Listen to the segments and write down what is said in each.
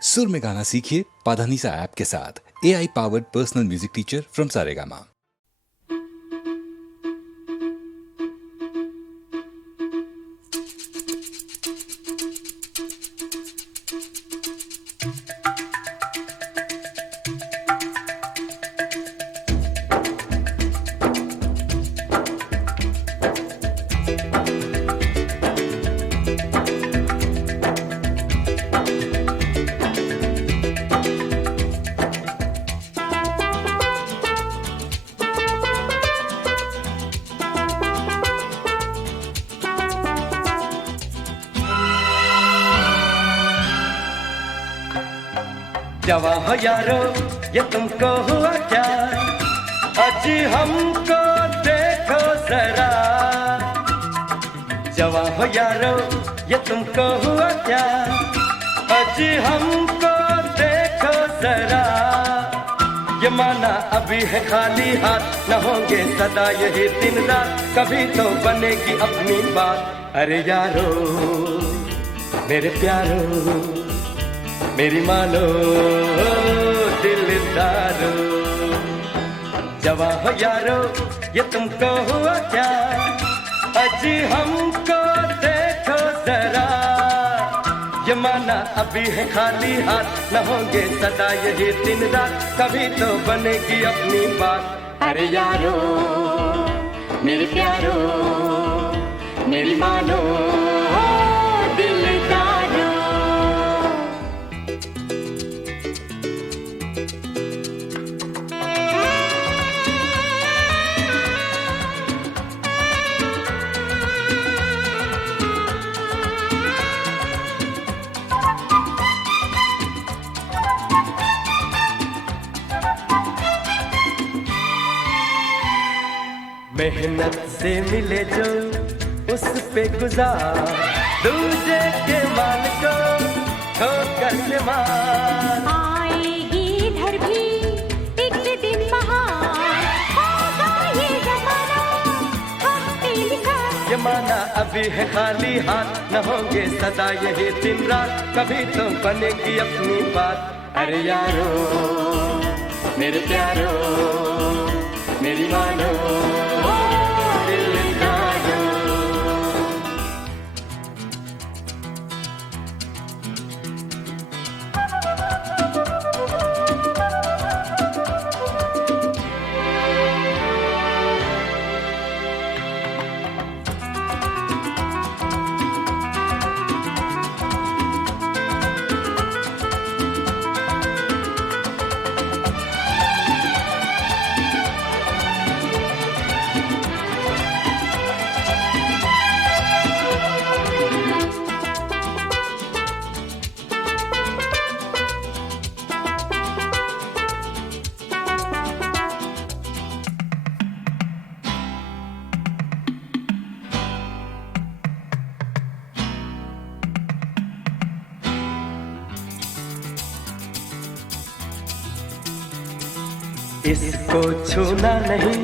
सुर में गाना सीखिए पाधानीसा ऐप के साथ। AI powered personal music teacher from Saregama. जवा हो यारो ये तुमको हुआ क्या, आज हमको देखो जरा। जवा हो यारो ये तुमको हुआ क्या, आज हमको देखो जरा। ये माना अभी है खाली हाथ, न होंगे सदा यही दिन रात, कभी तो बनेगी अपनी बात। अरे यारो मेरे प्यारो मेरी मानो दिलदारो, जवा हो यारो ये तुमको हुआ क्या, आज हमको देखो जरा। ये माना अभी है खाली हाथ, न होंगे सदा यही दिन रात, कभी तो बनेगी अपनी बात। अरे यारो मेरे प्यारो मेरी मानो दिलदारो। मेहनत से मिले जो उस पे गुजार, दूजे के माल को ठोकर से मार। आएगी इधर भी एक दिन बहार, होगा ये जमाना हम पे लिखा। ये माना अभी है खाली हाथ, न होंगे सदा यही दिन रात, कभी तो बनेगी अपनी बात। अरे यारो मेरे प्यारो मेरी मानो दिलदारो। इसको छूना नहीं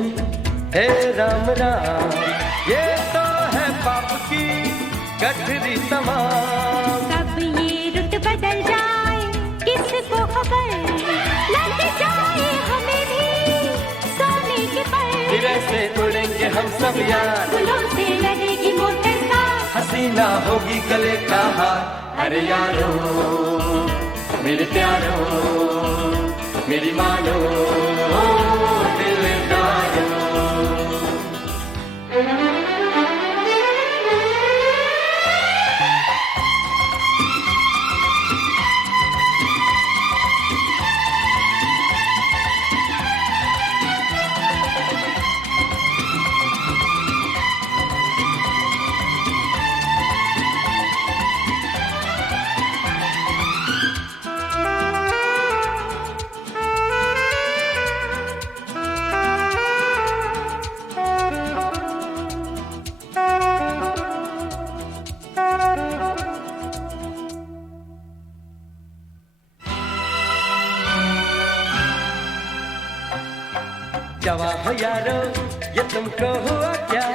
है राम राम, ये तो है पाप की गठरी तमाम। कब ये रुत बदल जाए किसको खबर, लग जाए हमें भी सोने के पर। फिर से उड़ेंगे हम सब यार, फूलों से लड़ेगी मोटर का, हसीना होगी गले का हार। अरे यारो मेरे प्यारो मेरी मानो दिलदारो। जवा हो यारो ये तुमको हुआ क्या,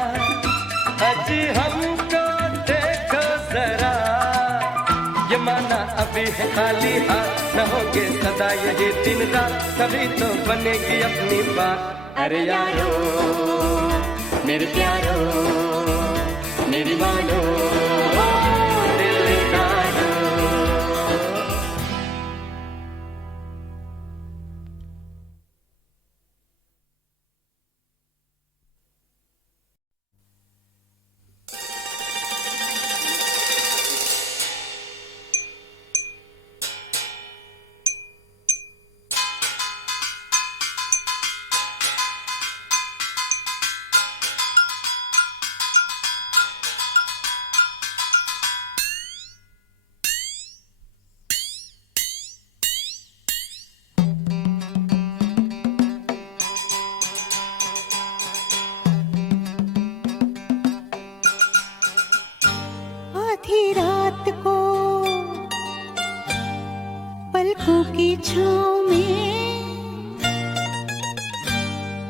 आज हमको देखो जरा। ये माना अभी है खाली हाथ, न होगे सदा यही दिन रात, कभी तो बनेगी अपनी बात। अरे यारो मेरे प्यारो मेरी मानो दिलदारो। आधी रात को पलकों की छाँव में,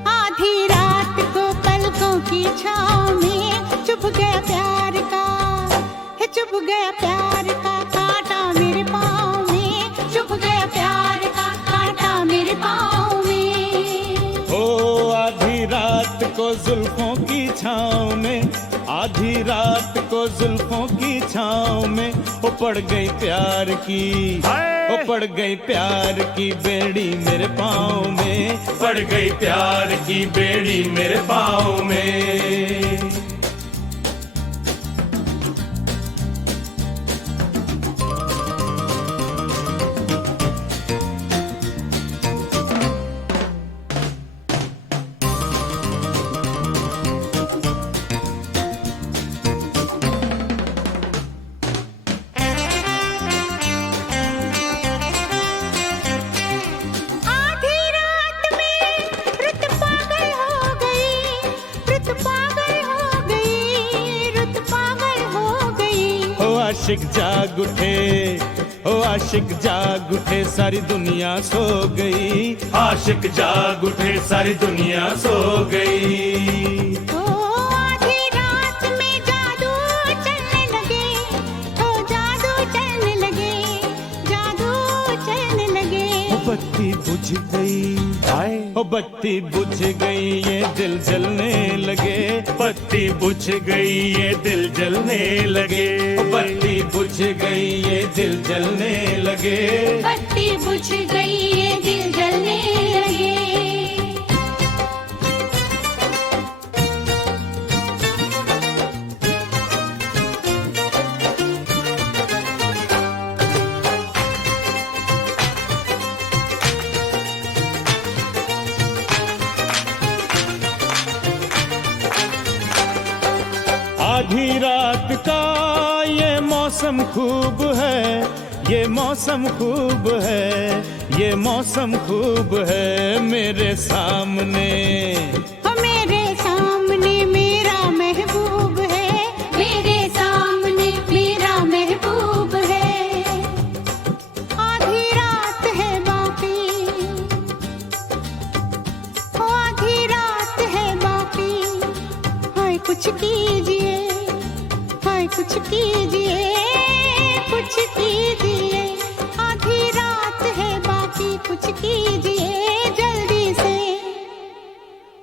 आधी रात को पलकों की छाँव में चुभ गया प्यार का, है चुभ गया प्यार का कांटा मेरे पाँव में, चुभ गया प्यार का कांटा मेरे पाँव में। ओ आधी रात को जुल्फों की छाँव में, आधी रात को जुल्फों की छाँव में वो पड़ गई प्यार की, वो पड़ गई प्यार की बेड़ी मेरे पाँव में, पड़ गई प्यार की बेड़ी मेरे पाँव में। आधी रात में रुत पागल हो गई, रुत पागल हो गई, रुत पागल हो गई। ओ आशिक जाग उठे, ओ आशिक जाग उठे सारी दुनिया सो गई, आशिक जाग उठे सारी दुनिया सो गई। ओ आधी रात में जादू चलने लगे, ओ जादू चलने लगे, जादू चलने लगे। ओ बत्ती बुझ गई, ओ बत्ती बुझ गई ये दिल जलने लगे, बत्ती बुझ गई ये दिल जलने लगे, ओ बत्ती बुझ गई ये दिल जलने लगे। बत्ती बुझ गई ये दिल जलने लगे। आधी रात का ये मौसम खूब है, ये मौसम खूब है, ये मौसम खूब है मेरे सामने, ओ मेरे सामने मेरा महबूब है, मेरे सामने मेरा महबूब है। आधी रात है बाकी, ओ आधी रात है बाकी, हाय कुछ कीजिए, हाय कुछ कीजिए, कुछ कीजिए। आधी रात है बाकी, कुछ कीजिए जल्दी से,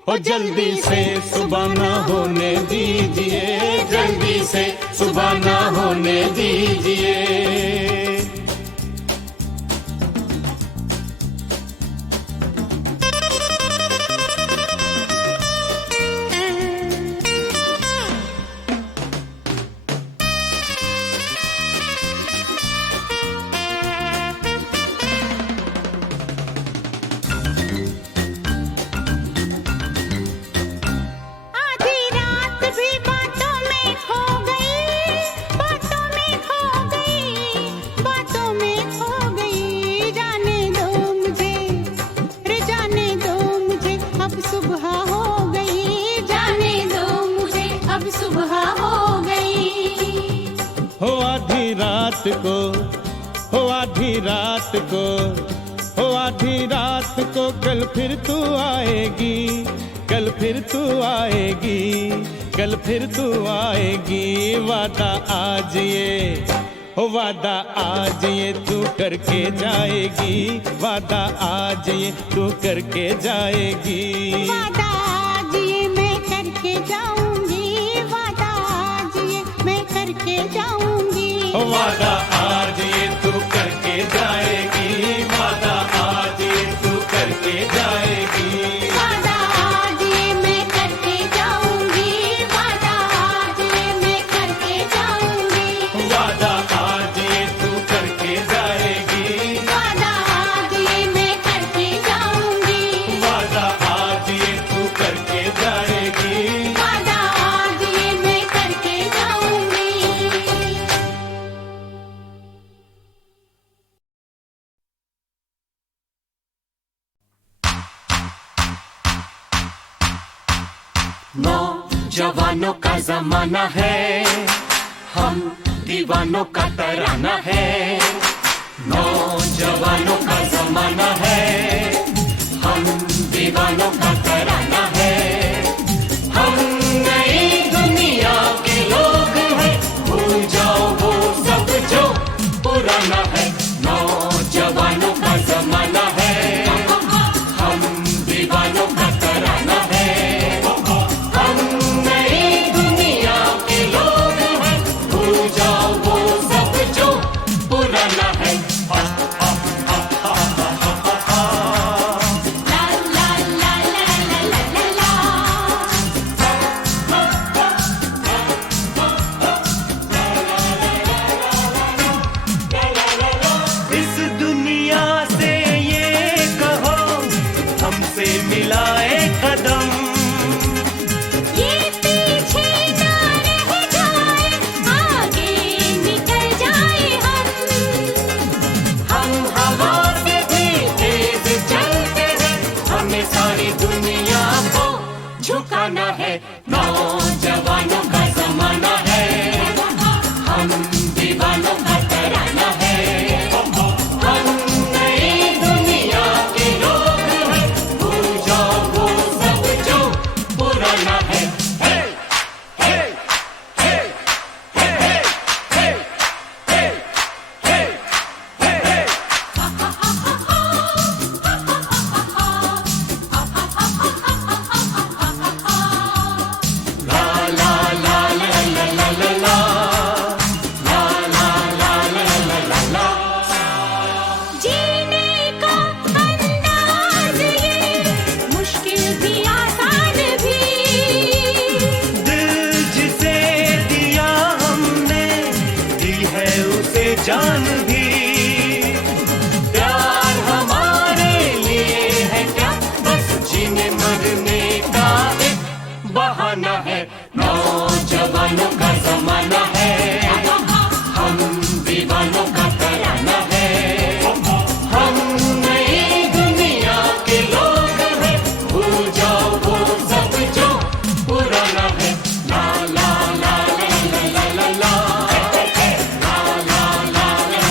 ओ जल्दी से सुबह ना होने दीजिए, जल्दी से सुबह ना होने दीजिए। आधी रात भी बातों में खो गई, बातों में खो गई, बातों में खो गई। जाने दो मुझे, रे जाने दो मुझे, अब सुबह हो गई। जाने दो मुझे, अब सुबह हो गई। हो आधी रात को, हो आधी रात को, हो आधी रात को कल फिर तू आएगी, कल फिर तू आएगी, कल फिर तू आएगी। वादा आज ये, हो वादा आज ये तू करके जाएगी, वादा आज ये तू करके जाएगी। वादा आज ये मैं करके जाऊंगी, वादा आज ये मैं करके जाऊंगी। हो वादा आज ये तू करके जाएगी, वादा आज ये तू करके जाएगी। वादा आज ये मैं करके जाऊंगी, वादा आज ये मैं करके जाऊंगी। वादा आज ये तू करके जाएगी, वादा आज ये मैं करके जाऊंगी। वादा आज ये तू करके जाएगी। वादा आज ये मैं करके जाऊंगी। नौजवानों का जमाना है, हम दीवानों का तराना है। नौजवानों का जमाना है, हम दीवानों का तराना है। हम नई दुनिया के लोग हैं, भूल जाओ वो सब जो पुराना है। नौजवानों का जमाना है, हम दीवानों का तराना है। हम नई दुनिया के लोग हैं, भूल जाओ वो सब जो पुराना है। ला ला ला ला ला ला ला। इस दुनिया से ये कहो, हमसे मिलाए कदम। ये पीछे ना रह जाए, आगे निकल जाए हम हवा से भी तेज चलते हैं, हमें सारी दुनिया को झुकाना है। नौजवानों का जमाना है, हम दीवानों का तराना है। हम नई दुनिया के लोग हैं, भूल जाओ वो सब जो पुराना है। हे, हे, हे, हे, हे, हे, हे, हे, हे, हे। जीने का अंदाज ये, मुश्किल भी आसान भी। दिल जिसे दिया हमने, दी है उसे जान भी। प्यार हमारे लिए है क्या, बस जीने मरने का एक बहाना है। नौजवानों का जमाना है, हम दीवानों का तराना है। हम नई दुनिया के लोग हैं, भूल जाओ वो सब जो पुराना है। ला ला ला ला ला ला ला ला ला ला ला ला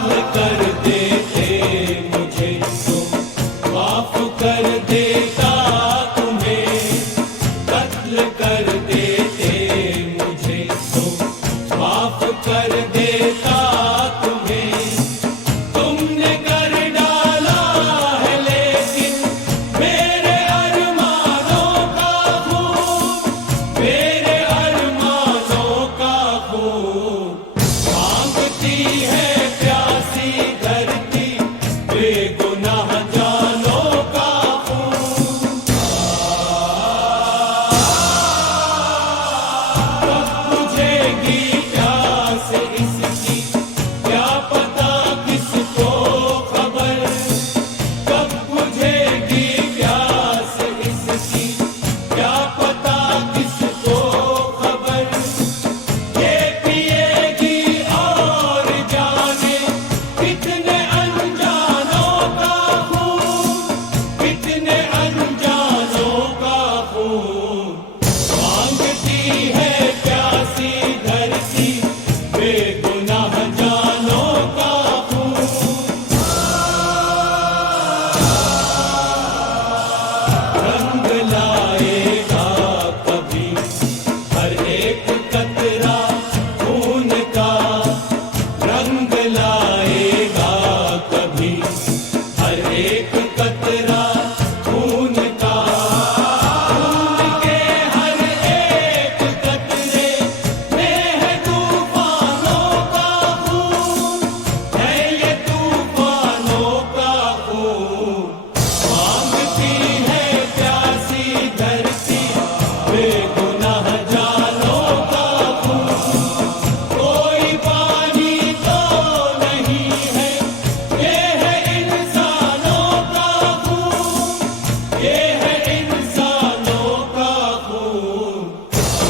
कत्ल कर देते मुझे तो माफ कर देता तुम्हें, कत्ल कर देते मुझे तो माफ कर देता तुम्हें। तुमने कर डाला है लेकिन मेरे अरमानों का खून, मेरे अरमानों का खून। मांगती है प्यासी धरती बेगुनाह जानों का खून। कब बुझेगी प्यास इसकी क्या पता किसको खबर, कब बुझेगी प्यास इसकी क्या पता किसको खबर। ये पिएगी और जाने कितने अनजानों का खून, कितने अनजानों का खून। मांगती है प्यासी धरती बेगुनाह जानों का खून। रंग लाएगा कभी हर एक कतरा खून का, रंग लाएगा कभी हर एक कतरा खून का। खून के हर एक कतरे में है तूफानों का खून, है ये तूफानों का खून। मांगती है प्यासी धरती बेगुनाह जानों का खून। कोई पानी तो नहीं है, ये है इंसानों का खून, ये है इंसानों का खून।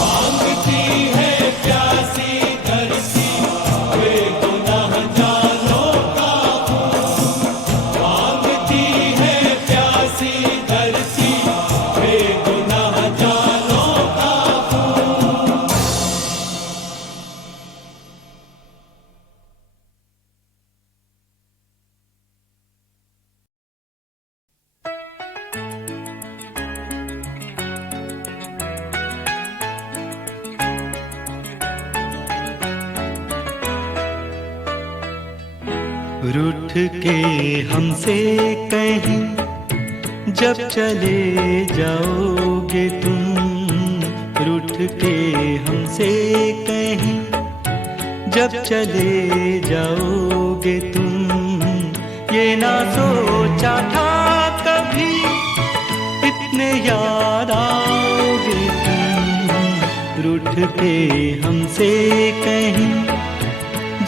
मांगती है प्यासी धरती बेगुनाह जानों का खून, मांगती है प्यासी धरती बेगुनाह जानों का खून। रूठ के हमसे कहीं जब चले जाओगे तुम, रूठ के हमसे कहीं जब चले जाओगे तुम। ये ना सोचा था कभी इतने याद आओगे तुम, रूठ के हमसे कहीं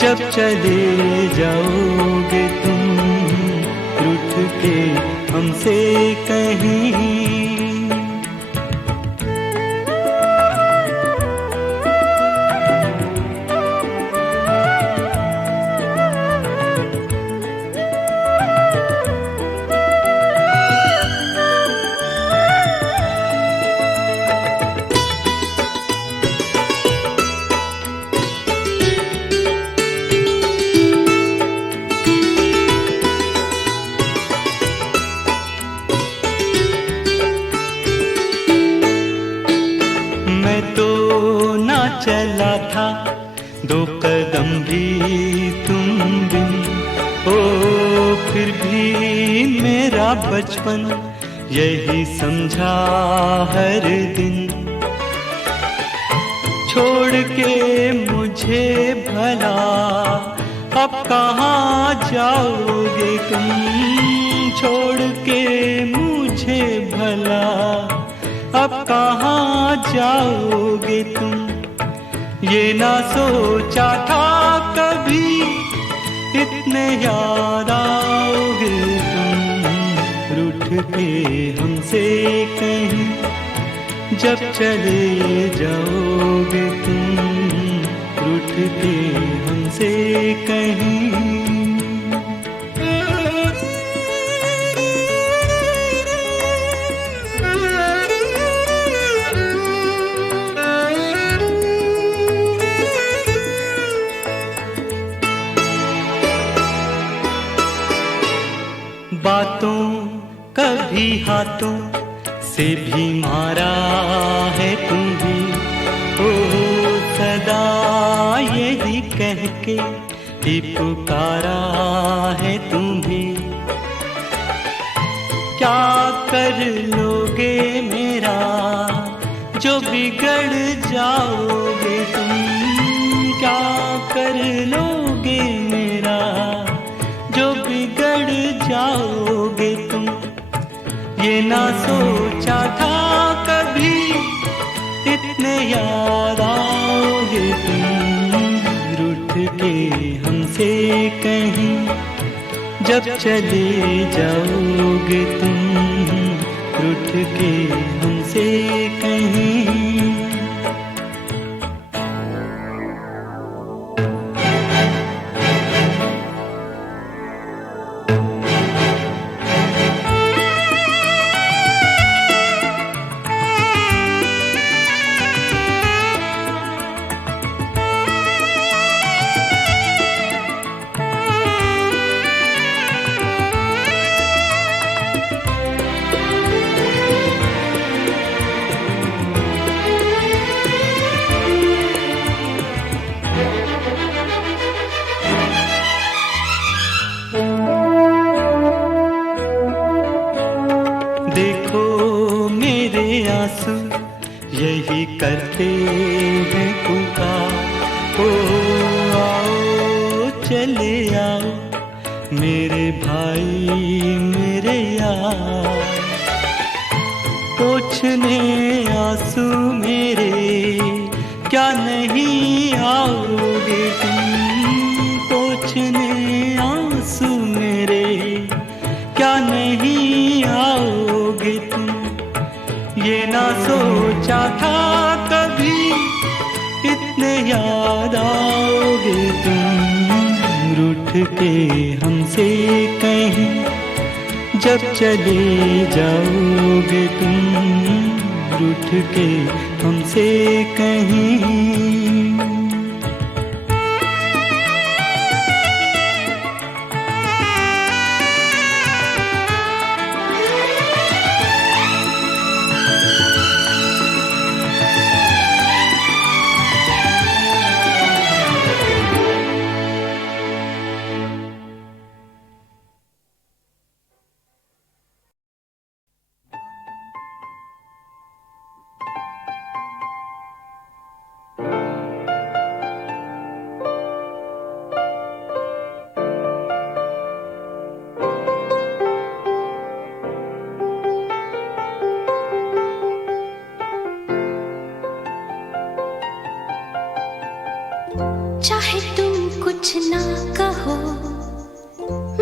जब चले जाओगे तुम, रूठ के हमसे कहीं। चला था 2 कदम भी तुम बिन, ओ फिर भी मेरा बचपन यही समझा हर दिन। छोड़ के मुझे भला अब कहाँ जाओगे तुम, छोड़ के मुझे भला अब कहाँ जाओगे तुम। ये ना सोचा था कभी इतने याद आओगे तुम, रूठ के हमसे कहीं जब चले जाओगे तुम, रूठ के हमसे कहीं। हाथों से भी मारा है तुम्हें, ओ सदा यही कह के ही पुकारा है तुम्हें। क्या कर लोगे मेरा जो बिगड़ जाओगे तुम, क्या कर लोगे मेरा जो बिगड़ जाओगे तुम। ये ना सोचा था कभी इतने याद आओगे तुम, रूठ के हमसे कहीं जब चले जाओगे तुम, रूठ के हमसे कहीं। देखो मेरे आंसू यही करते हैं पुकार, ओ आओ चले आओ मेरे भाई मेरे यार। पोंछने आंसू मेरे क्या नहीं आओगे तुम, पोंछने आंसू मेरे क्या नहीं आओगे तुम। ये ना सोचा था कभी इतने याद आओगे तुम, रूठ के हमसे कहीं जब चले जाओगे तुम, रूठ के हमसे कहीं। चाहे तुम कुछ ना कहो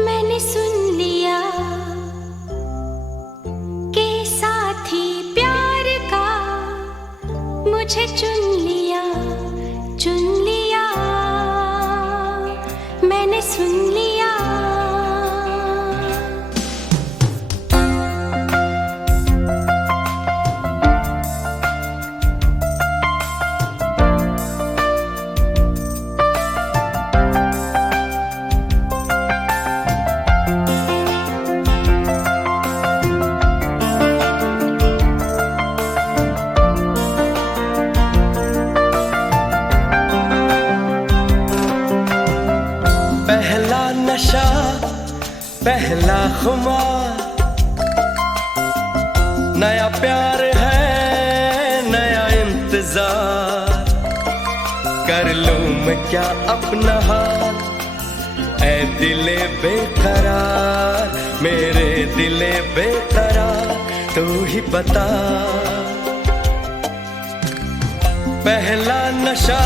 मैंने सुन लिया कि साथी प्यार का मुझे चुन लिया, चुन लिया मैंने सुन लिया। पहला नशा पहला खुमार, नया प्यार है नया इंतजार। कर लूं मैं क्या अपना हाल ऐ दिले बेकरार, मेरे दिले बेकरार तू ही बता। पहला नशा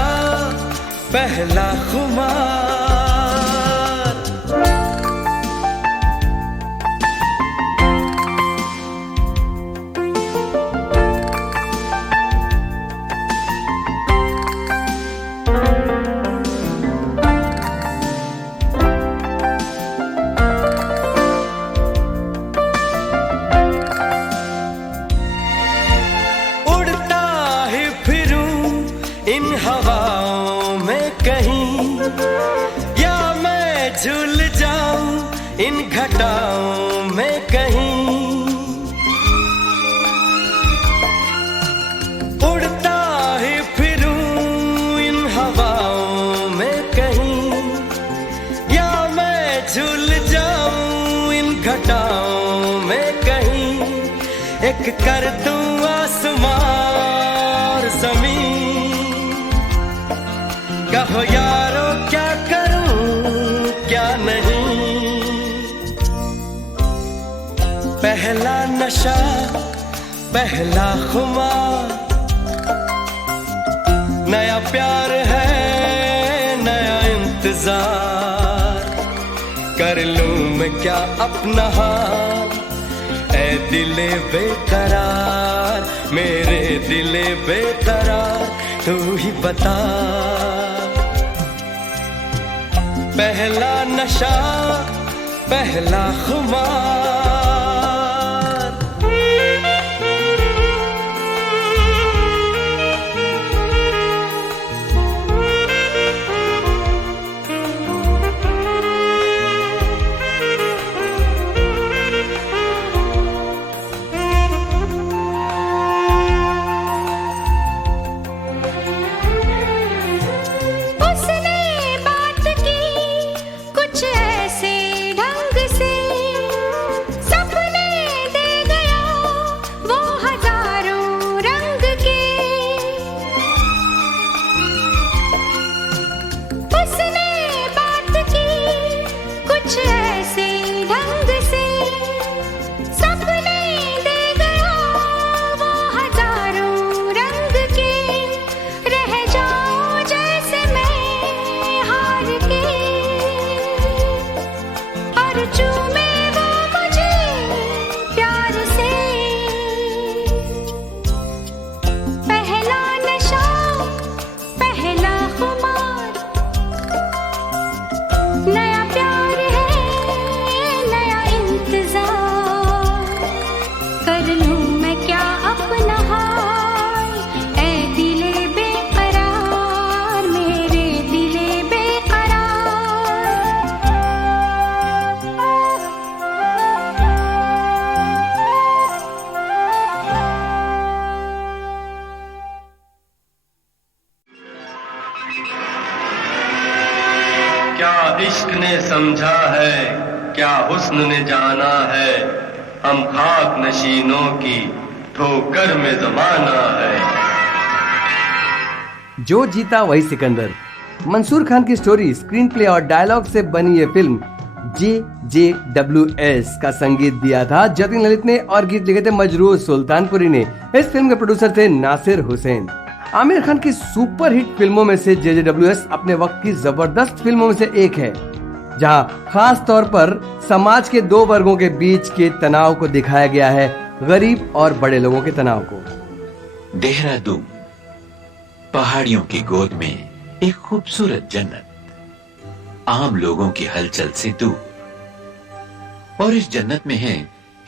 पहला खुमार, इन हवाओं में कहीं, या मैं झूल जाऊं इन घटाओं में कहीं। एक कर दूं आसमान जमीन, कहो यारो क्या करूं क्या नहीं। पहला नशा पहला खुमार, नया प्यार है नया इंतजार, कर लूं मैं क्या अपना हाल ऐ दिले बेकरार, मेरे दिले बेकरार तू ही बता। पहला नशा पहला खुमार। इश्क ने समझा है, क्या हुस्न ने जाना है, हम खाक नशीनों की ठोकर में जमाना है। जो जीता वही सिकंदर। मंसूर खान की स्टोरी, स्क्रीन प्ले और डायलॉग से बनी ये फिल्म JJWS का संगीत दिया था जतिन ललित ने और गीत लिखे थे मजरूर सुल्तानपुरी ने। इस फिल्म के प्रोड्यूसर थे नासिर हुसैन। आमिर खान की सुपरहिट फिल्मों में से JJWS अपने वक्त की जबरदस्त फिल्मों में से एक है, जहां खास तौर पर समाज के दो वर्गों के बीच के तनाव को दिखाया गया है, गरीब और बड़े लोगों के तनाव को। देहरादून, पहाड़ियों की गोद में एक खूबसूरत जन्नत, आम लोगों की हलचल से दूर, और इस जन्नत में है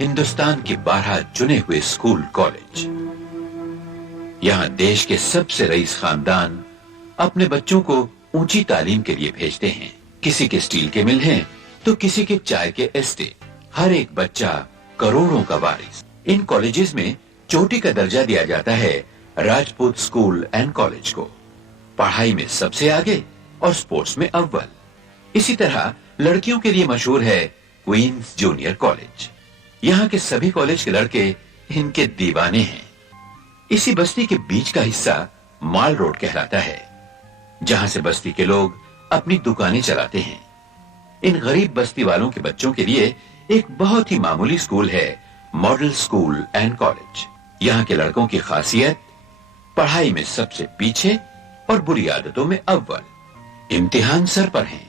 हिंदुस्तान के 12 चुने हुए स्कूल कॉलेज। यहाँ देश के सबसे रईस खानदान अपने बच्चों को ऊंची तालीम के लिए भेजते हैं। किसी के स्टील के मिल हैं, तो किसी के चाय के एस्टेट। हर एक बच्चा करोड़ों का वारिस। इन कॉलेजेस में चोटी का दर्जा दिया जाता है राजपूत स्कूल एंड कॉलेज को। पढ़ाई में सबसे आगे और स्पोर्ट्स में अव्वल। इसी तरह लड़कियों के लिए मशहूर है क्वींस जूनियर कॉलेज। यहाँ के सभी कॉलेज के लड़के इनके दीवाने हैं। इसी बस्ती के बीच का हिस्सा माल रोड कहलाता है, जहां से बस्ती के लोग अपनी दुकानें चलाते हैं। इन गरीब बस्ती वालों के बच्चों के लिए एक बहुत ही मामूली स्कूल है मॉडल स्कूल एंड कॉलेज। यहाँ के लड़कों की खासियत पढ़ाई में सबसे पीछे और बुरी आदतों में अव्वल। इम्तिहान सर पर हैं,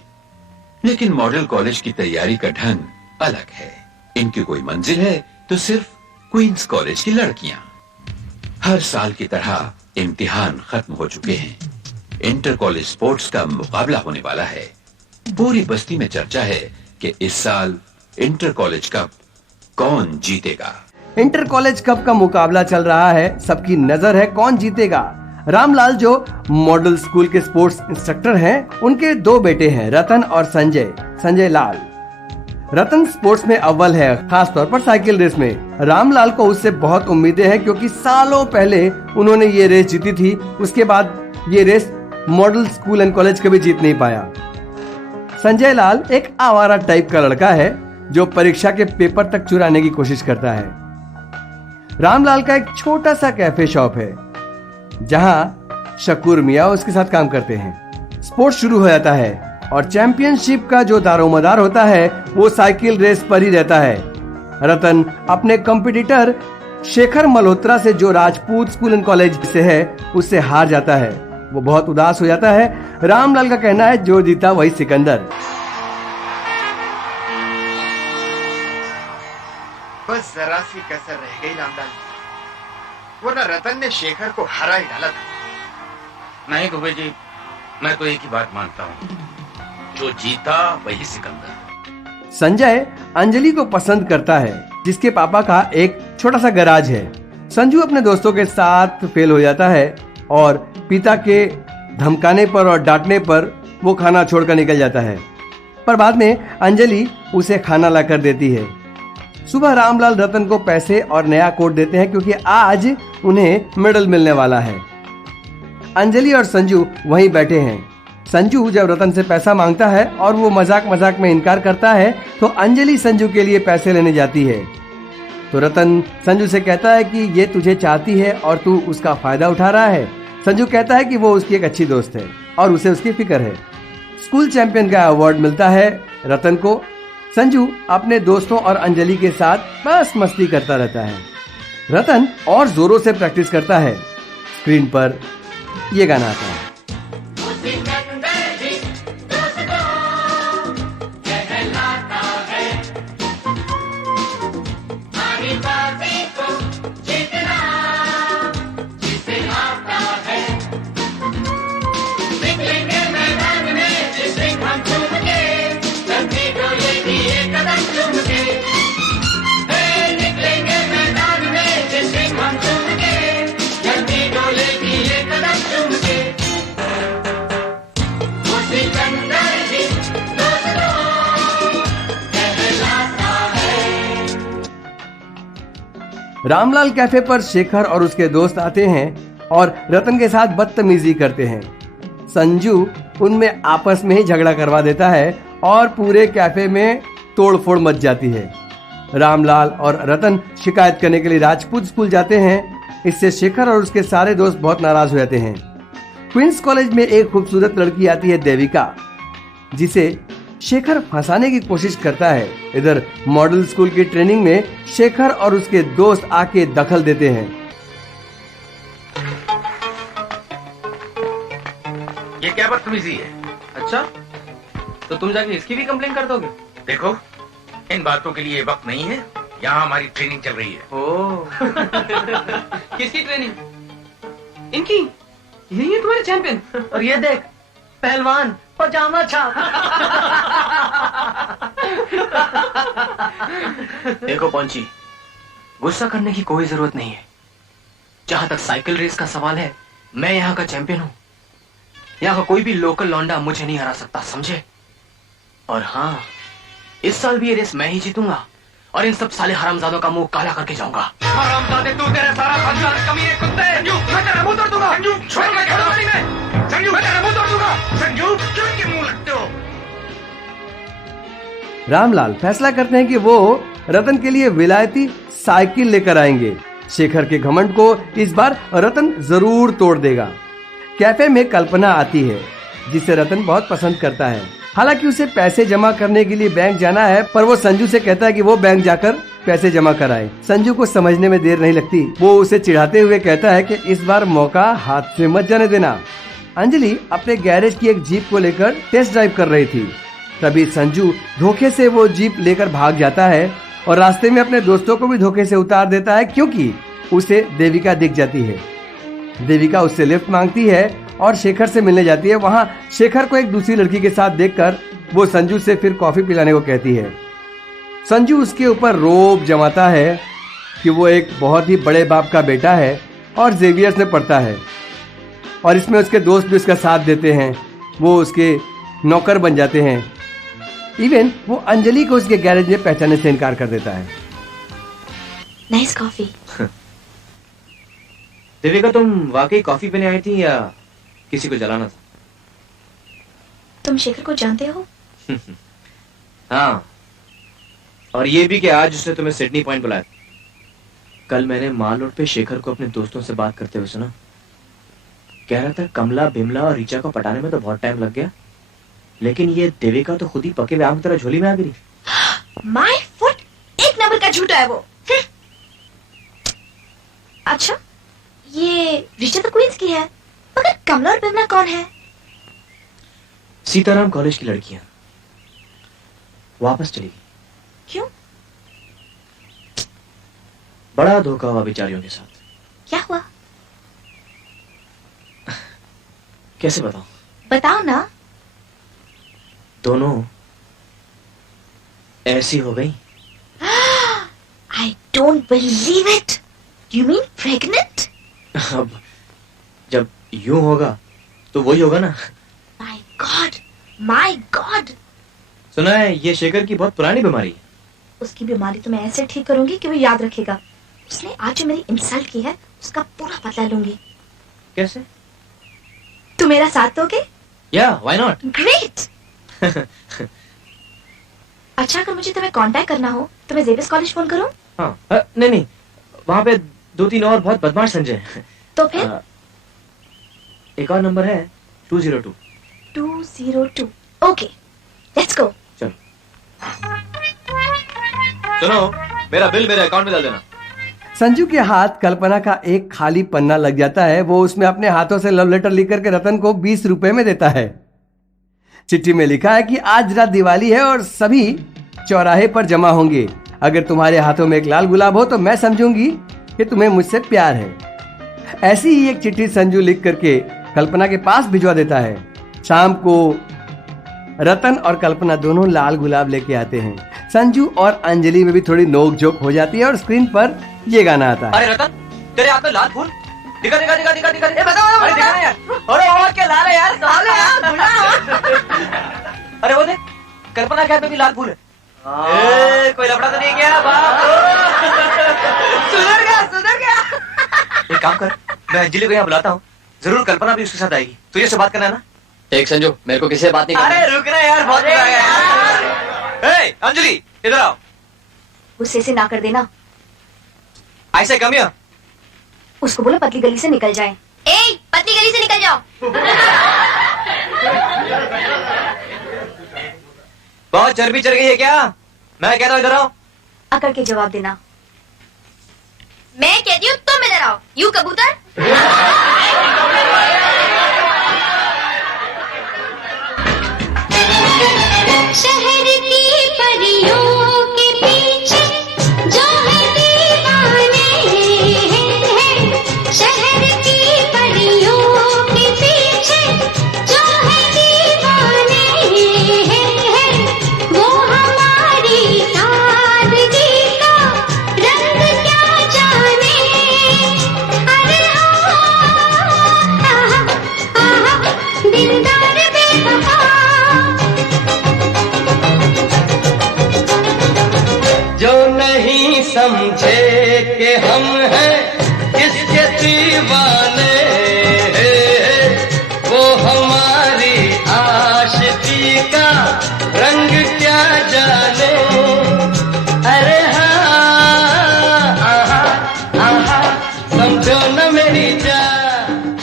लेकिन मॉडल कॉलेज की तैयारी का ढंग अलग है। इनकी कोई मंजिल है तो सिर्फ क्वींस कॉलेज की लड़कियां। हर साल की तरह इम्तिहान खत्म हो चुके हैं। इंटर कॉलेज स्पोर्ट्स का मुकाबला होने वाला है। पूरी बस्ती में चर्चा है कि इस साल इंटर कॉलेज कप कौन जीतेगा। इंटर कॉलेज कप का मुकाबला चल रहा है, सबकी नजर है कौन जीतेगा। रामलाल जो मॉडल स्कूल के स्पोर्ट्स इंस्ट्रक्टर हैं, उनके दो बेटे हैं, रतन और संजय लाल। रतन स्पोर्ट्स में अव्वल है, खास तौर पर साइकिल रेस में। रामलाल को उससे बहुत उम्मीदें हैं, क्योंकि सालों पहले उन्होंने ये रेस जीती थी। उसके बाद ये race model school and college कभी जीत नहीं पाया। संजय लाल एक आवारा टाइप का लड़का है, जो परीक्षा के पेपर तक चुराने की कोशिश करता है। रामलाल का एक छोटा सा कैफे शॉप है जहां शकूर मियाँ उसके साथ काम करते हैं। स्पोर्ट्स शुरू हो जाता है और चैंपियनशिप का जो दारोमदार होता है वो साइकिल रेस पर ही रहता है। रतन अपने कंपटीटर शेखर मल्होत्रा से, जो राजपूत स्कूल एंड कॉलेज से है, उससे हार जाता है। वो बहुत उदास हो जाता है। रामलाल का कहना है जो जीता वही सिकंदर। बस जरा सी कसर रह गई रामलाल, वरना रतन ने शेखर को हरा ही डाला था। नहीं दुबे जी, मैं तो एक ही बात मानता हूँ, जो जीता वही सिकंदर। संजय अंजलि को पसंद करता है, जिसके पापा का एक छोटा सा गैराज है। संजू अपने दोस्तों के साथ फेल हो जाता है और पिता के धमकाने पर और डांटने पर वो खाना छोड़कर निकल जाता है। पर बाद में अंजलि उसे खाना लाकर देती है। सुबह रामलाल रतन को पैसे और नया कोट देते हैं क्योंकि आज उन्हें मेडल मिलने वाला है। अंजलि और संजू वहीं बैठे हैं। संजू जब रतन से पैसा मांगता है और वो मजाक मजाक में इनकार करता है तो अंजलि संजू के लिए पैसे लेने जाती है। तो रतन संजू से कहता है कि ये तुझे चाहती है और तू उसका फायदा उठा रहा है। संजू कहता है कि वो उसकी एक अच्छी दोस्त है और उसे उसकी फिक्र है। स्कूल चैंपियन का अवार्ड मिलता है रतन को। संजू अपने दोस्तों और अंजलि के साथ बस मस्ती करता रहता है। रतन और जोरों से प्रैक्टिस करता है। स्क्रीन पर ये गाना आता है। रामलाल कैफे पर शेखर और उसके दोस्त आते हैं और रतन के साथ बदतमीजी करते हैं। संजू उनमें आपस में ही झगड़ा करवा देता है और पूरे कैफे में तोड़फोड़ मच जाती है। रामलाल और रतन शिकायत करने के लिए राजपूत स्कूल जाते हैं। इससे शेखर और उसके सारे दोस्त बहुत नाराज हो जाते हैं। क्वींस कॉलेज में एक खूबसूरत लड़की आती है देविका, जिसे शेखर फंसाने की कोशिश करता है। इधर मॉडल स्कूल की ट्रेनिंग में शेखर और उसके दोस्त आके दखल देते हैं। ये क्या बदतमीजी है? अच्छा, तो तुम जाके इसकी भी कंप्लेन कर दोगे? देखो, इन बातों के लिए वक्त नहीं है। यहाँ हमारी ट्रेनिंग चल रही है। किसकी ट्रेनिंग? इनकी? यही है तुम्हारे चैंपियन? और ये देख, पहलवान पजामा छाप। देखो पौंची, गुस्सा करने की कोई जरूरत नहीं है। जहां तक साइकिल रेस का सवाल है, मैं यहाँ का चैंपियन हूँ। यहाँ का कोई भी लोकल लौंडा मुझे नहीं हरा सकता, समझे? और हाँ, इस साल भी ये रेस मैं ही जीतूंगा और इन सब साले हरामजादों का मुंह काला करके जाऊंगा। हरामजादे, तू तेरे सारा खानदान कमीने कुत्ते। संजू, मैं तेरा मुंह तोड़ दूंगा। संजू, छोड़ मैं खड़ा नहीं मैं। संजू, मैं तेरा मुंह तोड़ दूंगा। संजू, क्यों इनके मुंह लगते हो? रामलाल फैसला करते हैं कि वो रतन के लिए विलायती साइकिल लेकर आएंगे। शेखर के घमंड को इस बार रतन जरूर तोड़ देगा। कैफे में कल्पना आती है, जिसे रतन बहुत पसंद करता है। हालांकि उसे पैसे जमा करने के लिए बैंक जाना है, पर वो संजू से कहता है कि वो बैंक जाकर पैसे जमा कराए। संजू को समझने में देर नहीं लगती। वो उसे चिढ़ाते हुए कहता है कि इस बार मौका हाथ से मत जाने देना। अंजलि अपने गैरेज की एक जीप को लेकर टेस्ट ड्राइव कर रही थी। तभी संजू धोखे से वो जीप लेकर भाग जाता है और रास्ते में अपने दोस्तों को भी धोखे से उतार देता है, क्योंकि उसे देविका दिख जाती है। देविका उससे लिफ्ट मांगती है और शेखर से मिलने जाती है। वहाँ शेखर को एक दूसरी लड़की के साथ देखकर वो संजू से फिर कॉफी पिलाने को कहती है। संजू उसके ऊपर रोब जमाता है कि वो एक बहुत ही बड़े बाप का बेटा है और जेवियर्स में पढ़ता है, और इसमें उसके दोस्त भी उसका साथ देते हैं। वो उसके नौकर बन जाते हैं। इवन वो अंजलि को उसके गैरेज में पहचानने से इनकार कर देता है। Nice coffee. देविका, तुम वाकई कॉफी पीने आई थी या किसी को जलाना था? तुम शेखर को जानते हो? हाँ, और ये भी कि आज उसने तुम्हें सिडनी पॉइंट बुलाया। कल मैंने माल रोड पे शेखर को अपने दोस्तों से बात करते हुए सुना। कह रहा था कमला, बिमला और रीचा को पटाने में तो बहुत टाइम लग गया, लेकिन ये देविका तो खुद ही पके हुए आम की तरह झोली में आ गई। माय फुट, एक नंबर का झूठा है वो। अच्छा, ये रीचा तो क्वींस की है, मगर कमला और बिमला कौन है? सीताराम कॉलेज की लड़कियां वापस चली गई। क्यों? बड़ा धोखा हुआ बेचारियों के साथ। क्या हुआ? कैसे बताऊं? बताओ ना। दोनों ऐसी हो गई। I don't believe it. You mean pregnant? अब जब यूं होगा तो वही होगा ना। My God, my God. सुना है ये शेखर की बहुत पुरानी बीमारी है। उसकी बीमारी तो मैं ऐसे ठीक करूंगी कि वो याद रखेगा। उसने आज जो मेरी इंसल्ट की है उसका पूरा बदला लूंगी। कैसे? तू मेरा साथ दोगे? Yeah, why not? Great. अच्छा, अगर मुझे तुम्हें कांटेक्ट करना हो तो मैं जेबिस कॉलेज फोन करूं? हाँ, नहीं, वहाँ पे 2-3 और बहुत बदमाश संजय हैं। तो फिर? एक और नंबर है 202। 202। Okay, let's go. चलो। सुनो, मेरा बिल मेरे अकाउंट में डाल देना। संजू के हाथ कल्पना का एक खाली पन्ना लग जाता है। वो उसमें अपने हाथों से लव लेटर लिख करके रतन को 20 रुपए में देता है। चिट्ठी में लिखा है कि आज रात दिवाली है और सभी चौराहे पर जमा होंगे। अगर तुम्हारे हाथों में एक लाल गुलाब हो तो मैं समझूंगी कि तुम्हें मुझसे प्यार है। ऐसी ही एक चिट्ठी संजू लिख करके कल्पना के पास भिजवा देता है। शाम को रतन और कल्पना दोनों लाल गुलाब लेके आते हैं। संजू और अंजलि में भी थोड़ी नोक झोंक हो जाती है और स्क्रीन पर ये गाना आता है। अरे रतन, तेरे हाथ में लाल फूल? दिखा। ए बताओ यार। अरे वो क्या लाल है यार? साले यार। अरे वो देख, कल्पना के हाथ में भी लाल फूल है। कोई लफड़ा तो नहीं किया? सुधर गया। एक काम कर, मैं अंजलि को यहाँ बुलाता हूँ, जरूर कल्पना भी उसके साथ आएगी। तुझे उससे बात करना है ना? एक संजू, मेरे को किसी से बात नहीं करनी। अरे रुक रहा यार, बहुत मजा आया। ए अंजलि, इधर आओ। गुस्से से ना कर देना। ऐसे कम या? उसको बोलो पतली गली से निकल जाए। ए, पतली गली से निकल जाओ। बहुत चर्बी चढ़ गई है क्या? मैं कहता हूँ इधर आओ। अकड़ के जवाब देना। मैं कहती हूँ तुम इधर आओ। यू कबूतर। शहर की परियों के पीछे जो है दीवाने हैं। शहर की परियों के पीछे जो है दीवाने हैं। वो हमारी सादगी का रंग क्या जाने। अरे दिलदार बेवफा। जो नहीं समझे कि हम हैं किसके दीवाने, वो हमारी आशिकी का रंग क्या जाने। अरे हाँ, आहा, समझो न मेरी जान।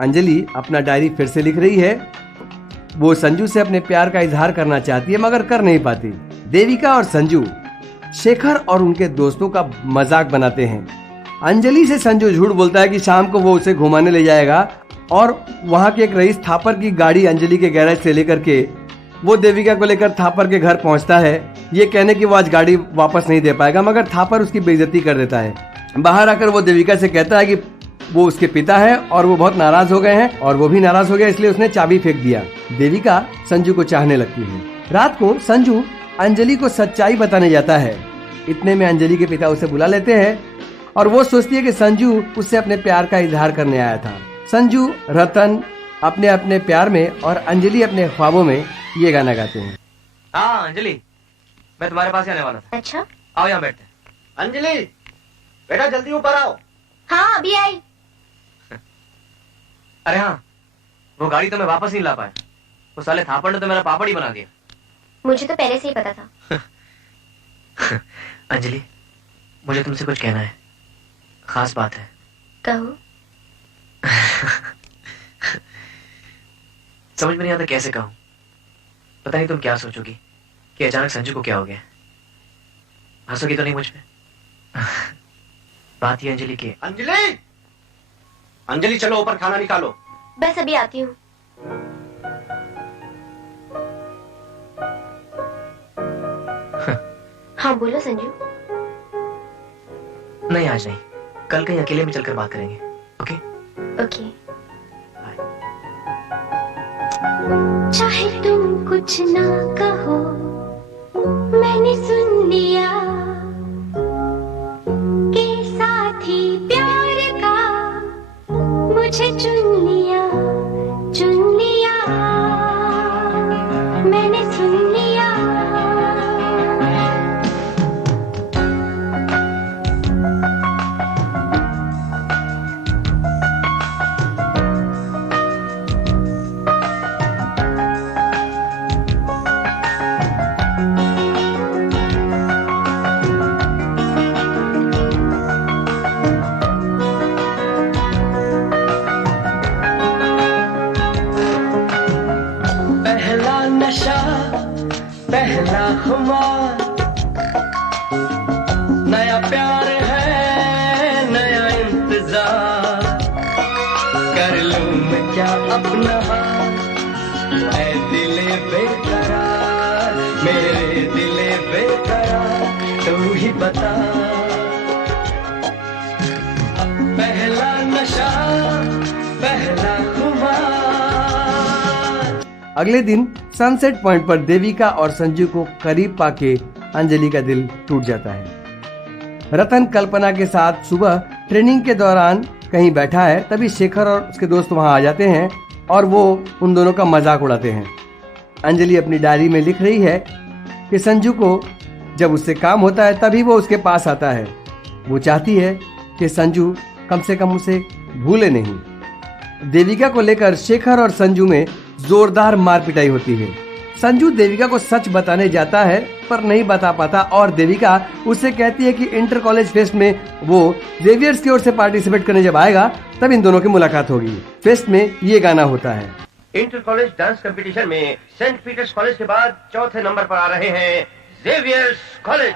अंजलि अपना डायरी फिर से लिख रही है। वो संजू से अपने प्यार का इजहार करना चाहती है मगर कर नहीं पाती। देविका और संजू शेखर और उनके दोस्तों का मजाक बनाते हैं। अंजलि से संजू झूठ बोलता है कि शाम को वो उसे घुमाने ले जाएगा और वहां के एक रईस थापर की गाड़ी अंजलि के गैरेज से लेकर के वो देविका को लेकर थापर के घर पहुंचता है, ये कहने कि वो आज गाड़ी वापस नहीं दे पाएगा, मगर थापर उसकी बेइज्जती कर देता है। बाहर आकर वो देविका से कहता है कि वो उसके पिता है और वो बहुत नाराज हो गए हैं और वो भी नाराज हो गया, इसलिए उसने चाबी फेंक दिया। देविका संजू को चाहने लगती है। रात को संजू अंजलि को सच्चाई बताने जाता है। इतने में अंजलि के पिता उसे बुला लेते हैं और वो सोचती है कि संजू उससे अपने प्यार का इजहार करने आया था। संजू, रतन अपने अपने प्यार में और अंजलि अपने ख्वाबों में ये गाना गाते हैं। हाँ अंजलि, मैं तुम्हारे पास ही आने वाला था। अच्छा, आओ यहाँ बैठते हैं। अंजलि बेटा जल्दी ऊपर आओ। हाँ अभी आई। अरे हाँ, वो गाड़ी तो मैं वापस नहीं ला पाया। वो साले थापड़ ने तो मेरा पापड़ ही बना दिया। मुझे तो पहले से ही पता था। अंजलि, मुझे तुमसे कुछ कहना है। खास बात है। कहो। समझ में नहीं आता कैसे कहूं। पता नहीं तुम क्या सोचोगी कि अचानक संजू को क्या हो गया। हंसोगी तो नहीं मुझ पे? बात ये अंजलि की। अंजलि, अंजलि चलो ऊपर खाना निकालो। बस अभी आती हूँ। हाँ बोलो संजू। नहीं आज नहीं, कल कहीं अकेले में चलकर बात करेंगे। Okay okay. चाहे तुम कुछ ना कहो, मैंने सुन लिया कि साथी प्यार का मुझे चुन लिया, चुन लिया, मैंने सुन लिया। पहला खुमार, नया प्यार है, नया इंतजार, कर लूं मैं क्या अपना हाल, ऐ दिले बेकरार, मेरे दिले बेकरार, तू ही बता। पहला नशा, पहला खुमार। अगले दिन सनसेट पॉइंट पर देविका और संजू को करीब पाके अंजलि का दिल टूट जाता है। रतन कल्पना के साथ सुबह ट्रेनिंग के दौरान कहीं बैठा है, तभी शेखर और उसके दोस्त वहां आ जाते हैं और वो उन दोनों का मजाक उड़ाते हैं। अंजलि अपनी डायरी में लिख रही है कि संजू को जब उससे काम होता है तभी वो उसके पास आता है। वो चाहती है कि संजू कम से कम उसे भूले नहीं। देविका को लेकर शेखर और संजू में जोरदार मार पिटाई होती है। संजू देविका को सच बताने जाता है पर नहीं बता पाता और देविका उससे कहती है कि इंटर कॉलेज फेस्ट में वो जेवियर्स की ओर से पार्टिसिपेट करने जब आएगा तब इन दोनों की मुलाकात होगी। फेस्ट में ये गाना होता है। इंटर कॉलेज डांस कंपटीशन में सेंट पीटर्स कॉलेज के बाद चौथे नंबर पर आ रहे हैं जेवियर्स कॉलेज।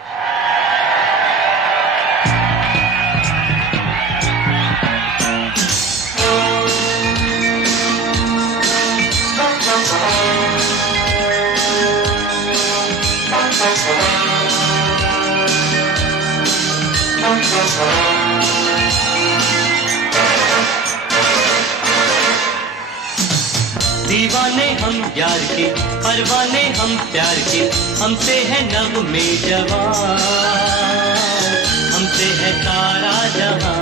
दीवाने हम यार के, परवाने हम प्यार के, हमसे है नग़्मे जवां, हमसे है सारा जहां,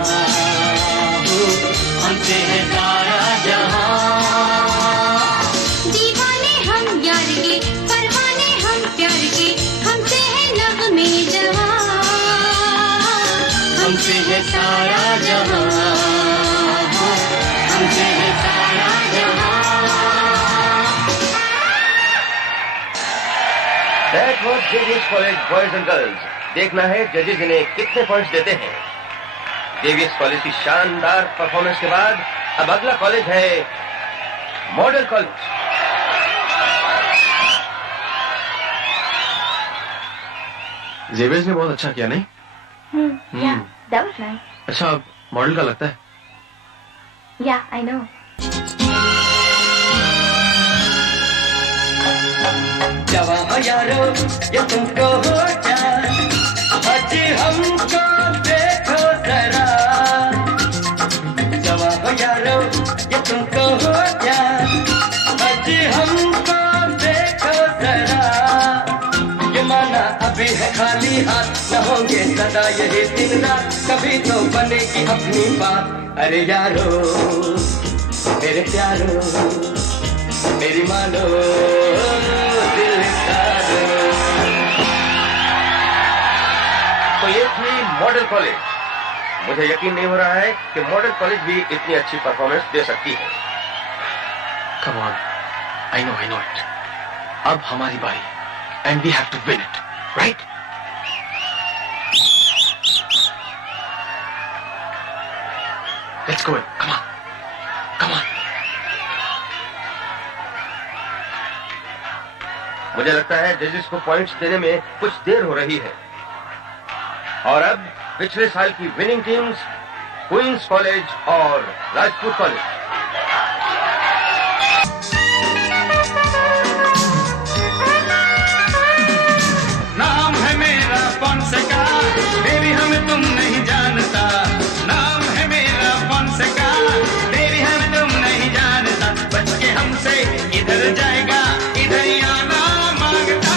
हमसे है सारा जहां। दीवाने हम यार के, परवाने हम प्यार के, हमसे है नग़्मे जवां, हमसे है सारा जहां, हमसे है सारा जहां। That was Xavier's college boys and girls. देखना है जजेस इन्हें कितने पॉइंट्स देते हैं। जेवियर्स कॉलेज की शानदार परफॉर्मेंस के बाद अब अगला कॉलेज है मॉडल कॉलेज। जेवियर्स ने बहुत अच्छा किया नहीं? Yeah, that was nice. अच्छा, अब मॉडल का लगता है। Yeah, I know. जवां हो यारो, ये तुमको हो क्या, आज हमको देखो जरा। जवां हो यारो, ये तुमको हो क्या, आज हमको देखो जरा। ये माना अभी है खाली हाथ, न होंगे सदा यही दिन रात, कभी तो बनेगी अपनी बात। अरे यारो मेरे प्यारो, मेरी मानो दिल का दो। तो ये थी मॉडल कॉलेज। मुझे यकीन नहीं हो रहा है कि मॉडल कॉलेज भी इतनी अच्छी परफॉर्मेंस दे सकती है। Come on, I know it. अब हमारी बारी, and we have to win it, right? Let's go. Come on. Come on. मुझे लगता है जजेस को पॉइंट्स देने में कुछ देर हो रही है। और अब पिछले साल की विनिंग टीम्स क्वींस कॉलेज और राजपूत कॉलेज। नाम है मेरा फोंसेका, बेबी हमें तुम नहीं जानता। नाम है मेरा फोंसेका, बेबी हमें तुम नहीं जानता। बच के हमसे इधर जाएगा, इधर ही आना मांगता।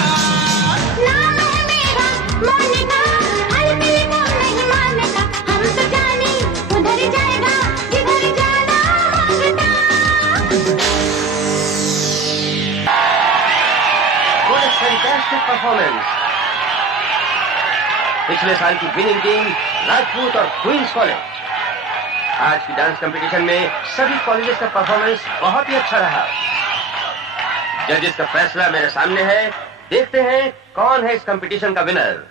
नाम है मेरा मोनिका, हल्के को नहीं मानता। हम तो जाने उधर जाएगा, जिधर जाना मांगता। What a fantastic performance! पिछले साल की विनिंग टीम राजपूत और क्वींस कॉलेज। आज की डांस कंपटीशन में सभी कॉलेजेस का परफॉर्मेंस बहुत ही अच्छा रहा। जजेस का फैसला मेरे सामने है। देखते हैं कौन है इस कंपटीशन का winner.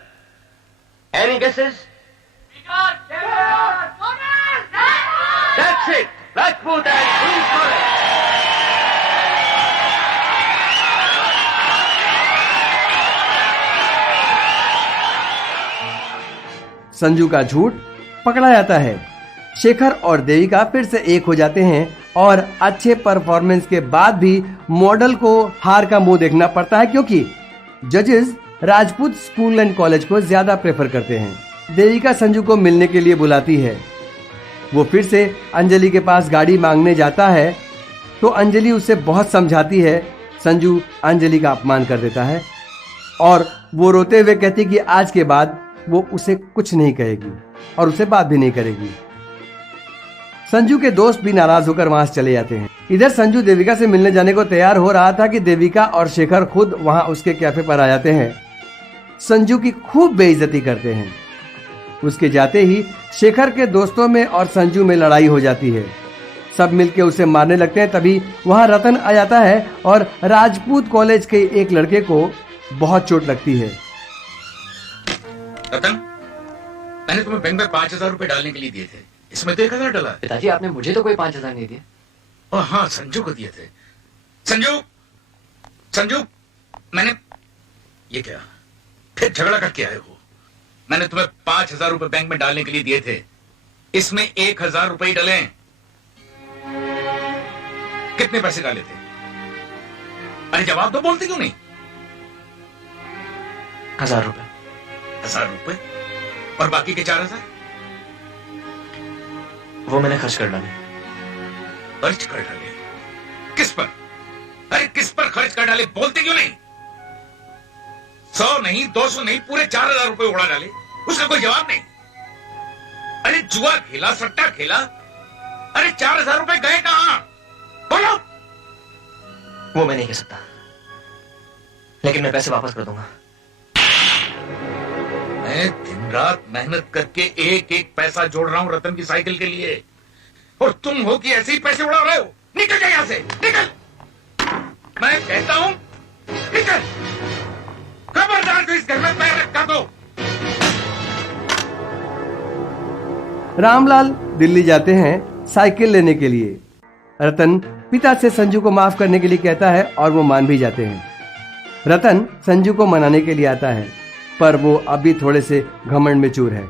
Any guesses? That's it! Rajput and queen's college. Sanju का झूठ पकड़ा जाता है। शेखर और देविका फिर से एक हो जाते हैं और अच्छे परफॉर्मेंस के बाद भी मॉडल को हार का मुंह देखना पड़ता है, क्योंकि जजेस राजपूत स्कूल एंड कॉलेज को ज्यादा प्रेफर करते हैं। देविका संजू को मिलने के लिए बुलाती है। वो फिर से अंजलि के पास गाड़ी मांगने जाता है तो अंजलि उसे बहुत समझाती है। संजू अंजलि का अपमान कर देता है और वो रोते हुए कहती कि आज के बाद वो उसे कुछ नहीं कहेगी और उसे बात भी नहीं करेगी। संजू के दोस्त भी नाराज होकर वहां से चले जाते हैं। इधर संजू देविका से मिलने जाने को तैयार हो रहा था कि देविका और शेखर खुद वहां उसके कैफे पर आ जाते हैं। संजू की खूब बेइज्जती करते हैं। उसके जाते ही शेखर के दोस्तों में और संजू में लड़ाई हो जाती है। सब मिलके उसे मारने लगते हैं। तभी वहां रतन आ जाता है और राजपूत कॉलेज के एक लड़के को बहुत चोट लगती है। रतन, मैंने तुम्हें बैंक में 5,000 रुपए डालने के लिए दिए थे, इसमें तो 1,000 डाला। पिताजी आपने मुझे तो कोई 5,000 नहीं दिए। और हाँ, संजू को दिए थे। संजू, मैंने ये क्या फिर झगड़ा करके आए हो? मैंने तुम्हें 5,000 रुपए बैंक में डालने के लिए दिए थे, इसमें 1,000 रुपए ही डले। कितने पैसे डाले थे? अरे जवाब तो, बोलते क्यों नहीं? 1,000 रुपए। 1,000 रुपए? और बाकी के 4,000? वो मैंने खर्च कर डाले। खर्च कर डाले? किस पर? अरे किस पर खर्च कर डाले, बोलते क्यों नहीं? 100 नहीं, 200 नहीं, पूरे 4,000 रुपए उड़ा डाले, उसका कोई जवाब नहीं। अरे जुआ खेला, सट्टा खेला, अरे 4,000 रुपए गए कहां? बोलो। वो मैं नहीं कह सकता, लेकिन मैं पैसे वापस कर दूंगा। मैं दिन रात मेहनत करके एक एक पैसा जोड़ रहा हूं रतन की साइकिल के लिए, और तुम हो कि ऐसे ही पैसे उड़ा रहे हो। निकल जाए यहां से, निकल। मैं कहता हूं निकल। खबरदार जो इस घर में पैर रखा तो। रामलाल दिल्ली जाते हैं साइकिल लेने के लिए। रतन पिता से संजू को माफ करने के लिए कहता है और वो मान भी जाते हैं। रतन संजू को मनाने के लिए आता है, पर वो अभी थोड़े से घमंड में चूर है।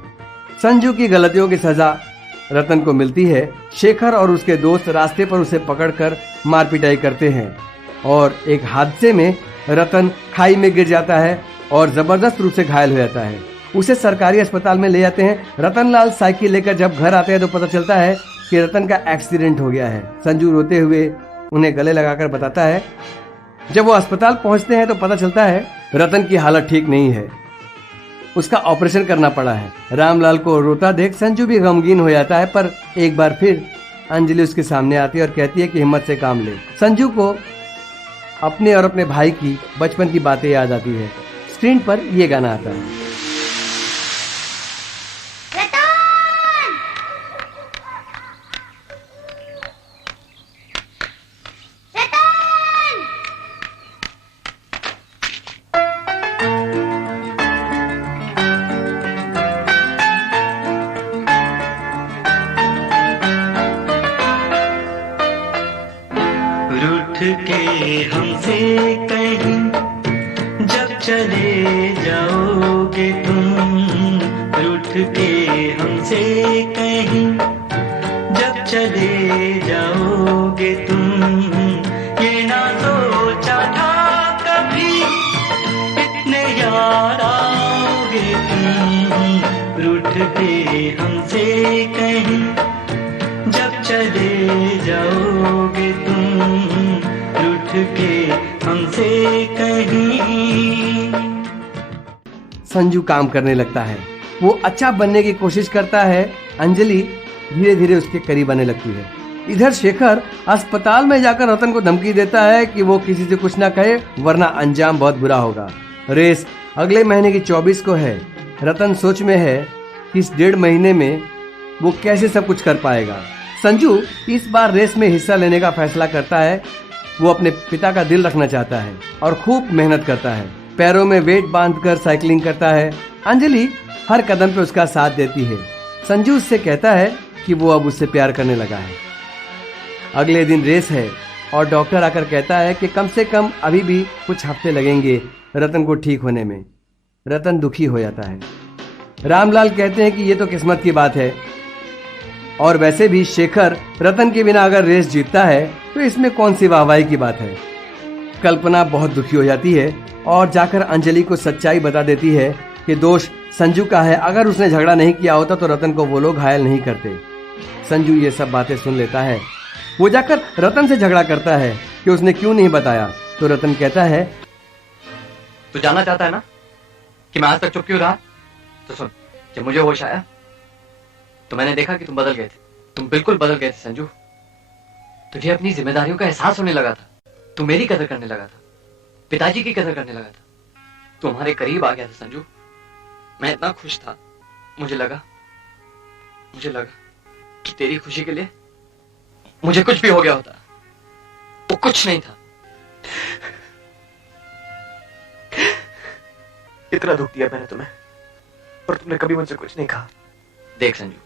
संजू की गलतियों की सजा रतन को मिलती है। शेखर और उसके दोस्त रास्ते पर उसे पकड़कर मार पिटाई करते हैं और एक हादसे में रतन खाई में गिर जाता है और जबरदस्त रूप से घायल हो जाता है। उसे सरकारी अस्पताल में ले जाते हैं। रतनलाल साइकिल लेकर जब घर आते हैं तो पता चलता है कि रतन का एक्सीडेंट हो गया है। संजू रोते हुए उन्हें गले लगाकर बताता है। जब वो अस्पताल पहुंचते हैं तो पता चलता है रतन की हालत ठीक नहीं है, उसका ऑपरेशन करना पड़ा है। रामलाल को रोता देख संजू भी गमगीन हो जाता है, पर एक बार फिर अंजलि उसके सामने आती है और कहती है कि हिम्मत से काम ले। संजू को अपने और अपने भाई की बचपन की बातें याद आती है। स्क्रीन पर ये गाना आता है। कहीं जब चले जाओगे तुम रूठ के हमसे कहीं जब चले जाओगे तुम ये ना सोचा था कभी इतने याद आओगे तुम रूठ के हमसे कहीं जब चले जाओगे तुम रूठ के हमसे कहीं। संजू काम करने लगता है, वो अच्छा बनने की कोशिश करता है। अंजलि धीरे धीरे उसके करीब आने लगती है। इधर शेखर अस्पताल में जाकर रतन को धमकी देता है कि वो किसी से कुछ ना कहे वरना अंजाम बहुत बुरा होगा। रेस अगले महीने की 24 को है। रतन सोच में है कि इस 1.5 महीने में वो कैसे सब कुछ कर पाएगा। संजू इस बार रेस में हिस्सा लेने का फैसला करता है। वो अपने पिता का दिल रखना चाहता है और खूब मेहनत करता है। पैरों में वेट बांधकर साइकिलिंग करता है। अंजलि हर कदम पे उसका साथ देती है। संजू उससे कहता है कि वो अब उससे प्यार करने लगा है। अगले दिन रेस है और डॉक्टर आकर कहता है कि कम से कम अभी भी कुछ हफ्ते लगेंगे रतन को ठीक होने में। रतन दुखी हो जाता है। रामलाल कहते हैं कि ये तो किस्मत की बात है और वैसे भी शेखर रतन के बिना अगर रेस जीतता है तो इसमें कौन सी वाहवाही की बात है। कल्पना बहुत दुखी हो जाती है और जाकर अंजलि को सच्चाई बता देती है कि दोष संजू का है। अगर उसने झगड़ा नहीं किया होता तो रतन को वो लोग घायल नहीं करते। संजू ये सब बातें सुन लेता है। वो जाकर रतन से झगड़ा करता है कि उसने क्यों नहीं बताया। तो रतन कहता है, तू जानना चाहता है ना कि मैं आज तक चुप क्यों रहा? तो सुन, जब मुझे होश आया तो मैंने देखा कि तुम बदल गए थे। तुम बिल्कुल बदल गए थे संजू। तुझे अपनी जिम्मेदारियों का एहसास होने लगा था। तू मेरी कदर करने लगा था, पिताजी की कदर करने लगा था। तू हमारे करीब आ गया था संजू। मैं इतना खुश था, मुझे लगा कि तेरी खुशी के लिए मुझे कुछ भी हो गया होता। वो कुछ नहीं था। इतना दुख दिया मैंने तुम्हें और तुमने कभी मुझसे कुछ नहीं कहा। देख संजू,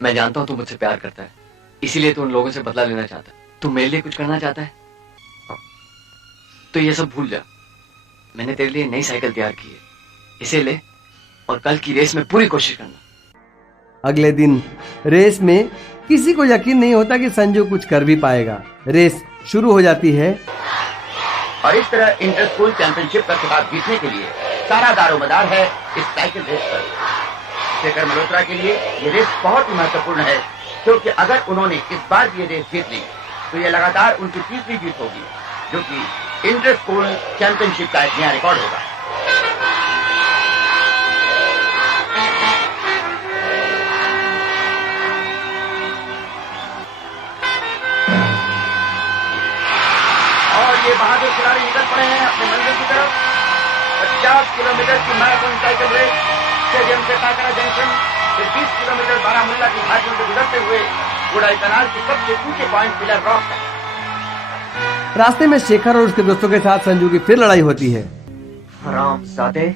मैं जानता हूं तू मुझसे प्यार करता है, इसीलिए तू उन लोगों से बदला लेना चाहता है। तू मेरे लिए कुछ करना चाहता है तो ये सब भूल जा। मैंने तेरे लिए नई साइकिल तैयार की है, इसे ले और कल की रेस में पूरी कोशिश करना। अगले दिन रेस में किसी को यकीन नहीं होता कि संजू कुछ कर भी पाएगा। रेस शुरू हो जाती है और इस तरह इंटर स्कूल चैंपियनशिप का खिताब जीतने के लिए सारा दारोमदार है इस साइकिल रेस पर। शेखर मल्होत्रा के लिए ये रेस बहुत ही महत्वपूर्ण है, क्योंकि अगर उन्होंने इस बार भी ये रेस जीत ली तो ये लगातार उनकी तीसरी जीत होगी, जो कि इंटर स्कूल चैंपियनशिप का एक नया रिकॉर्ड होगा। और ये बहादुर खिलाड़ी निकल पड़े हैं अपने मंजिल की तरफ। 50 किलोमीटर की मैराथन साइकिल रेस स्टेडियम से टाकरा जंक्शन, फिर 20 किलोमीटर बारामुल्ला की घाटियों से गुजरते हुए गुड़ाई कनाल के सबसे ऊंचे पॉइंट पिलर रॉक तक। रास्ते में शेखर और उसके दोस्तों के साथ संजू की फिर लड़ाई होती है। हरामजादे,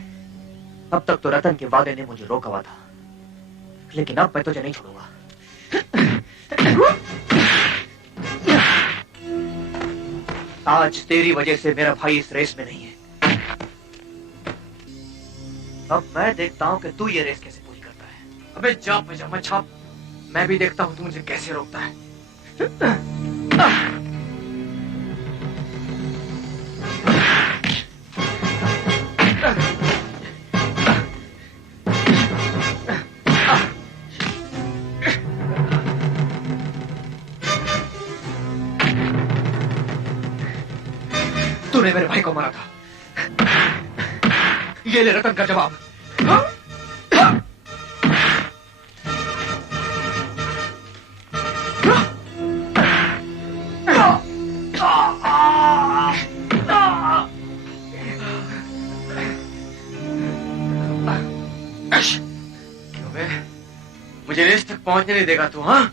अब तक तो रतन के वादे ने मुझे रोका हुआ था, लेकिन अब मैं तुझे नहीं छोड़ूंगा। आज तेरी वजह से मेरा भाई इस रेस में नहीं है। अब मैं देखता हूं कि तू ये रेस कैसे पूरी करता है। अबे जा पजामा छाप, मैं भी देखता हूं तू मुझे कैसे रोकता है। तूने मेरे भाई को मारा था, ये ले रतन का जवाब। क्यों बे? मुझे रेस तक पहुंचने नहीं देगा तू? हाँ,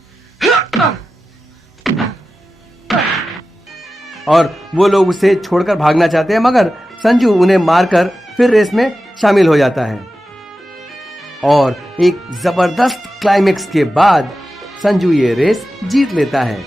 और वो लोग उसे छोड़कर भागना चाहते हैं, मगर संजू उन्हें मारकर फिर रेस में शामिल हो जाता है। और एक जबरदस्त क्लाइमेक्स के बाद संजू ये रेस जीत लेता है।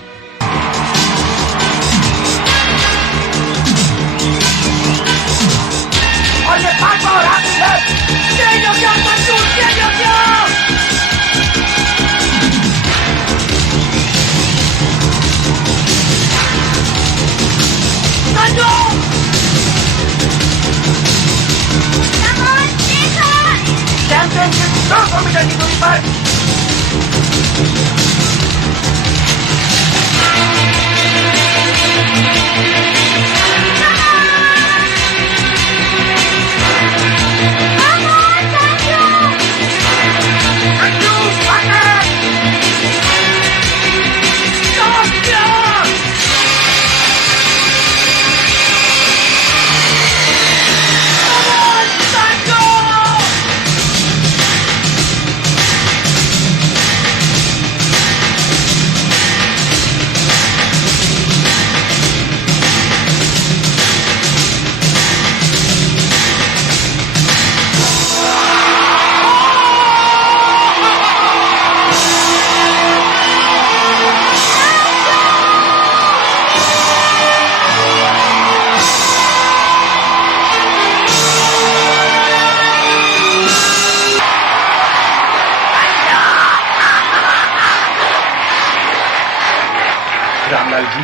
रामलाल जी,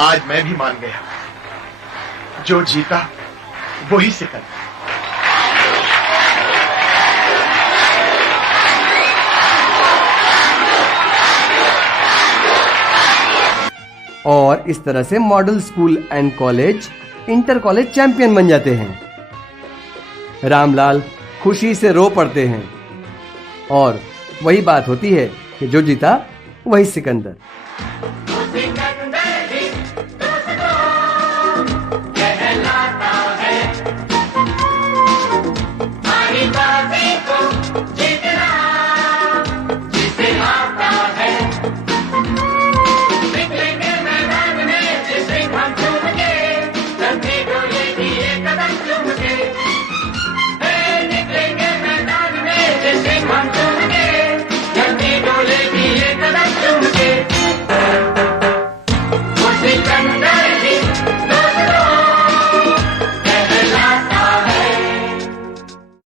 आज मैं भी मान गया, जो जीता वही सिकंदर। और इस तरह से model school and college inter college champion बन जाते हैं। रामलाल खुशी से रो पड़ते हैं और वही बात होती है कि जो जीता वही सिकंदर।